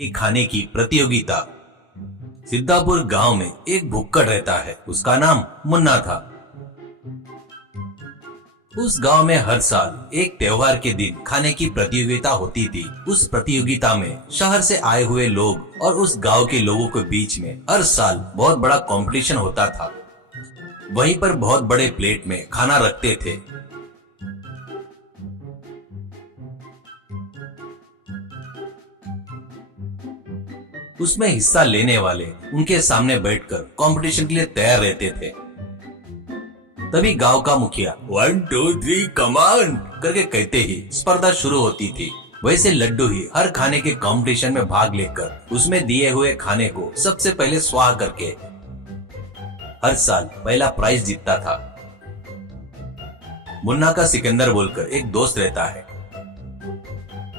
एक खाने की प्रतियोगिता। सिद्धापुर गांव में एक भुक्कड़ रहता है। उसका नाम मुन्ना था। उस गांव में हर साल एक त्योहार के दिन खाने की प्रतियोगिता होती थी। उस प्रतियोगिता में शहर से आए हुए लोग और उस गांव के लोगों के बीच में हर साल बहुत बड़ा कंपटीशन होता था। वहीं पर बहुत बड़े प्लेट में खाना रखते थे। उसमें हिस्सा लेने वाले उनके सामने बैठकर कंपटीशन के लिए तैयार रहते थे। तभी गांव का मुखिया 1 2 3 कमान करके कहते ही स्पर्धा शुरू होती थी। वैसे लड्डू ही हर खाने के कंपटीशन में भाग लेकर उसमें दिए हुए खाने को सबसे पहले स्वाहा करके हर साल पहला प्राइज जीतता था। मुन्ना का सिकंदर बोलकर एक दोस्त रहता है।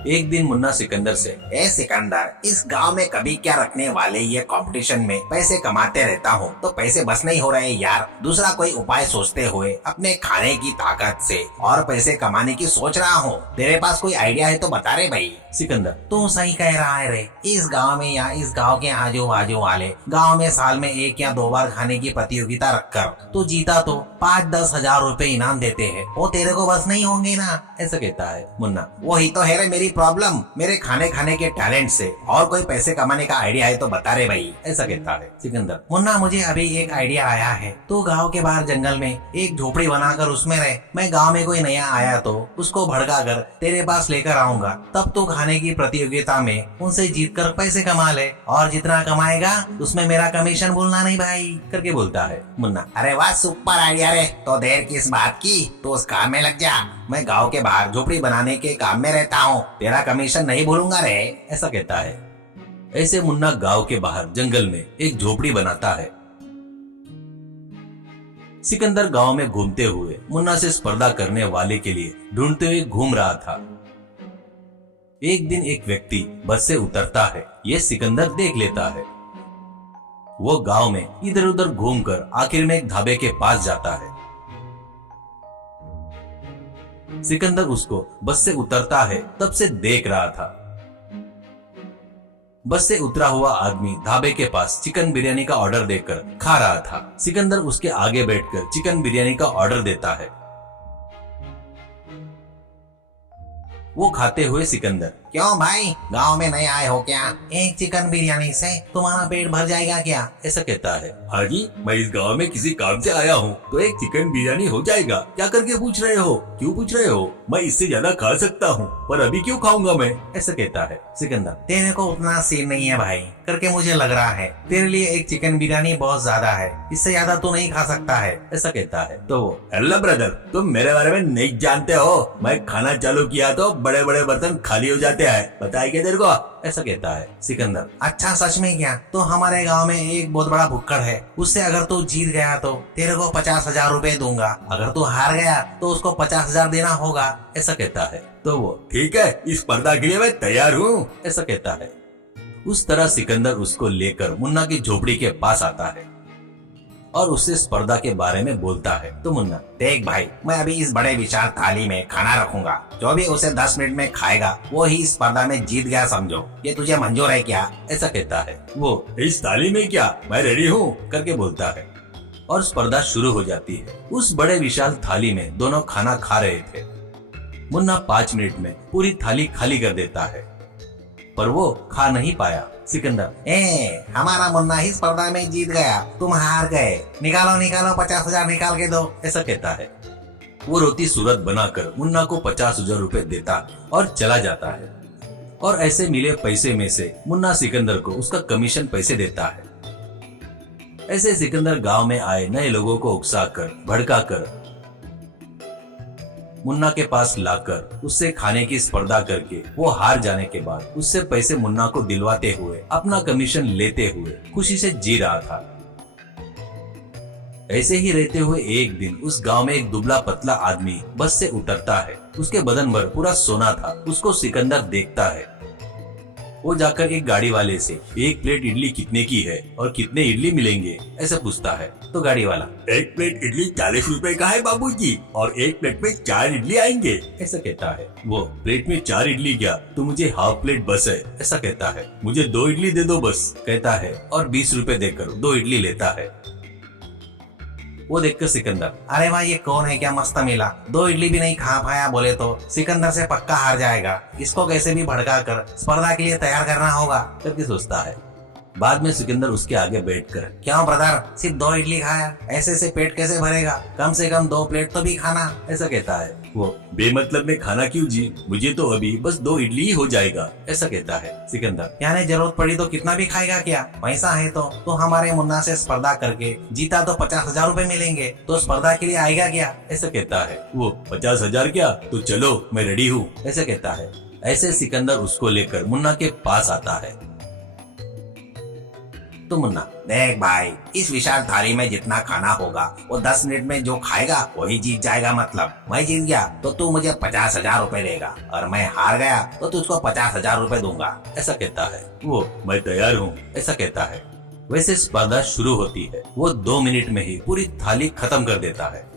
एक दिन मुन्ना सिकंदर से, ए सिकंदर, इस गांव में कभी क्या रखने वाले ये कंपटीशन में पैसे कमाते रहता हूँ तो पैसे बस नहीं हो रहे यार। दूसरा कोई उपाय सोचते हुए अपने खाने की ताकत से और पैसे कमाने की सोच रहा हूँ। तेरे पास कोई आइडिया है तो बता रे भाई। सिकंदर, तू सही कह रहा है रे। इस गांव में या इस गांव के आजू बाजू वाले गांव में साल में 1 या 2 बार खाने की प्रतियोगिता रखकर तू जीता तो 5-10 हजार रुपए इनाम देते हैं। वो तेरे को बस नहीं होंगे ना? ऐसा कहता है मुन्ना। वही तो है रे मेरी प्रॉब्लम। मेरे खाने खाने के टैलेंट से और कोई पैसे कमाने का आइडिया है तो बता रे भाई। ऐसा कहता है सिकंदर। मुन्ना, मुझे अभी एक आइडिया आया है। तू गांव के बाहर जंगल में एक झोपड़ी बनाकर उसमें रहे। मैं गांव में कोई नया आया तो उसको भड़का कर तेरे पास लेकर आऊंगा। तब तू खाने की प्रतियोगिता में उनसे जीतकर पैसे कमा ले और जितना कमाएगा उसमें मेरा कमीशन भूलना नहीं भाई, करके बोलता है मुन्ना। अरे वाह, सुपर आइडिया रे। तो देर किस बात की, तो उस काम में लग जा। मैं गांव के बाहर झोपड़ी बनाने के काम में रहता हूँ, तेरा कमीशन नहीं भूलूंगा रे। ऐसा कहता है। ऐसे मुन्ना गांव के बाहर जंगल में एक झोपड़ी बनाता है। सिकंदर गांव में घूमते हुए मुन्ना से स्पर्धा करने वाले के लिए ढूंढते हुए घूम रहा था। एक दिन एक व्यक्ति बस से उतरता है। ये सिकंदर देख लेता है। वो गांव में इधर उधर घूमकर आखिर में एक ढाबे के पास जाता है। सिकंदर उसको बस से उतरता है तब से देख रहा था। बस से उतरा हुआ आदमी ढाबे के पास चिकन बिरयानी का ऑर्डर देकर खा रहा था। सिकंदर उसके आगे बैठकर चिकन बिरयानी का ऑर्डर देता है। वो खाते हुए सिकंदर, क्यों भाई, गांव में नए आए हो क्या? एक चिकन बिरयानी से तुम्हारा पेट भर जाएगा क्या? ऐसा कहता है। हाँ जी, मैं इस गांव में किसी काम से आया हूँ तो एक चिकन बिरयानी हो जाएगा। क्या करके पूछ रहे हो? क्यों पूछ रहे हो? मैं इससे ज्यादा खा सकता हूँ, पर अभी क्यों खाऊंगा मैं? ऐसा कहता है सिकंदर। तेरे को उतना सीन नहीं है भाई, करके मुझे लग रहा है तेरे लिए एक चिकन बिरयानी बहुत ज्यादा है। इससे ज्यादा तू नहीं खा सकता है। ऐसा कहता है। तो वो, हेलो ब्रदर, तुम मेरे बारे में नहीं जानते हो। मैं खाना चालू किया तो बड़े बड़े बर्तन खाली हो जाते हैं। बताए क्या तेरे को? ऐसा कहता है सिकंदर। अच्छा, सच में क्या? तो हमारे गांव में एक बहुत बड़ा भुक्कड़ है। उससे अगर तू जीत गया तो तेरे को 50,000 रुपए दूंगा। अगर तू हार गया तो उसको 50,000 देना होगा। ऐसा कहता है। तो वो, ठीक है, इस स्पर्धा के लिए मैं तैयार हूँ। ऐसा कहता है। उस तरह सिकंदर उसको लेकर मुन्ना की झोपड़ी के पास आता है और उससे स्पर्धा के बारे में बोलता है। तो मुन्ना, देख भाई, मैं अभी इस बड़े विशाल थाली में खाना रखूंगा। जो भी उसे 10 मिनट में खाएगा वो ही स्पर्धा में जीत गया समझो। ये तुझे मंजूर है क्या? ऐसा कहता है। वो, इस थाली में क्या, मैं रेडी हूँ, करके बोलता है और स्पर्धा शुरू हो जाती है। उस बड़े विशाल थाली में दोनों खाना खा रहे थे। मुन्ना 5 मिनट में पूरी थाली खाली कर देता है, पर वो खा नहीं पाया। सिकंदर, हमारा मुन्ना ही स्पर्धा में जीत गया, तुम हार गए। निकालो निकालो, 50,000 निकाल के दो। ऐसा कहता है। वो रोती सूरत बनाकर मुन्ना को 50,000 रुपए देता और चला जाता है। और ऐसे मिले पैसे में से मुन्ना सिकंदर को उसका कमीशन पैसे देता है। ऐसे सिकंदर गांव में आए नए लोगों को उकसाकर भड़काकर मुन्ना के पास लाकर उससे खाने की स्पर्धा करके वो हार जाने के बाद उससे पैसे मुन्ना को दिलवाते हुए अपना कमीशन लेते हुए खुशी से जी रहा था। ऐसे ही रहते हुए एक दिन उस गांव में एक दुबला पतला आदमी बस से उतरता है। उसके बदन भर पूरा सोना था। उसको सिकंदर देखता है। वो जाकर एक गाड़ी वाले से एक प्लेट इडली कितने की है और कितने इडली मिलेंगे ऐसे पूछता है। तो गाड़ी वाला एक प्लेट इडली 40 रुपए का है बाबूजी, और एक प्लेट में 4 इडली आएंगे। ऐसा कहता है। वो प्लेट में 4 इडली क्या, तो मुझे हाफ प्लेट बस है ऐसा कहता है। मुझे 2 इडली दे दो बस कहता है और 20 रुपए देकर 2 इडली लेता है। वो देखकर सिकंदर, अरे भाई ये कौन है, क्या मस्त मिला, 2 इडली भी नहीं खा पाया बोले तो सिकंदर से पक्का हार जाएगा, इसको कैसे भी भड़का कर स्पर्धा के लिए तैयार करना होगा करके सोचता है। बाद में सिकंदर उसके आगे बैठकर, क्यों ब्रदर, सिर्फ 2 इडली खाया, ऐसे से पेट कैसे भरेगा, कम से कम 2 प्लेट तो भी खाना ऐसा कहता है। वो बेमतलब में खाना क्यों जी, मुझे तो अभी बस 2 इडली ही हो जाएगा ऐसा कहता है सिकंदर। यानी जरूरत पड़ी तो कितना भी खाएगा क्या, पैसा है तो हमारे मुन्ना से स्पर्धा करके जीता तो 50,000 रुपए मिलेंगे, तो स्पर्धा के लिए आएगा क्या ऐसा कहता है। वो 50,000 क्या, तो चलो मैं रेडी हूँ ऐसे कहता है। ऐसे सिकंदर उसको लेकर मुन्ना के पास आता है। तो मुन्ना, देख भाई, इस विशाल थाली में जितना खाना होगा वो 10 मिनट में जो खाएगा वही जीत जाएगा, मतलब मैं जीत गया तो तू मुझे 50,000 रुपए देगा, और मैं हार गया तो तुझको 50,000 रुपए दूंगा ऐसा कहता है। वो मैं तैयार हूँ ऐसा कहता है। वैसे स्पर्धा शुरू होती है। वो 2 मिनट में ही पूरी थाली खत्म कर देता है।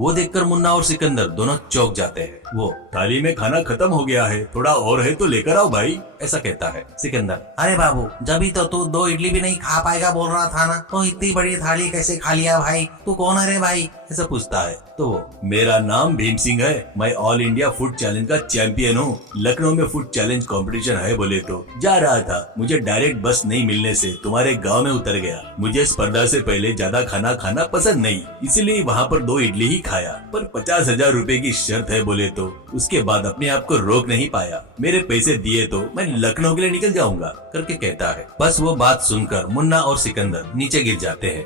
वो देखकर मुन्ना और सिकंदर दोनों चौंक जाते हैं। वो थाली में खाना खत्म हो गया है, थोड़ा और है तो लेकर आओ भाई ऐसा कहता है सिकंदर। अरे बाबू, जब तो तू 2 इडली भी नहीं खा पाएगा बोल रहा था ना, तो इतनी बड़ी थाली कैसे खा लिया भाई, तू कौन है रे भाई ऐसा पूछता है। तो वो, मेरा नाम भीम सिंह है, मैं ऑल इंडिया फूड चैलेंज का चैंपियन हूँ। लखनऊ में फूड चैलेंज कंपटीशन है बोले तो जा रहा था, मुझे डायरेक्ट बस नहीं मिलने से तुम्हारे गांव में उतर गया। मुझे स्पर्धा से पहले ज्यादा खाना खाना पसंद नहीं, इसीलिए वहाँ पर 2 इडली ही खाया, पर 50,000 रुपए की शर्त है बोले तो उसके बाद अपने आप को रोक नहीं पाया। मेरे पैसे दिए तो मैं लखनऊ के लिए निकल जाऊंगा करके कहता है। बस वो बात सुनकर मुन्ना और सिकंदर नीचे गिर जाते हैं।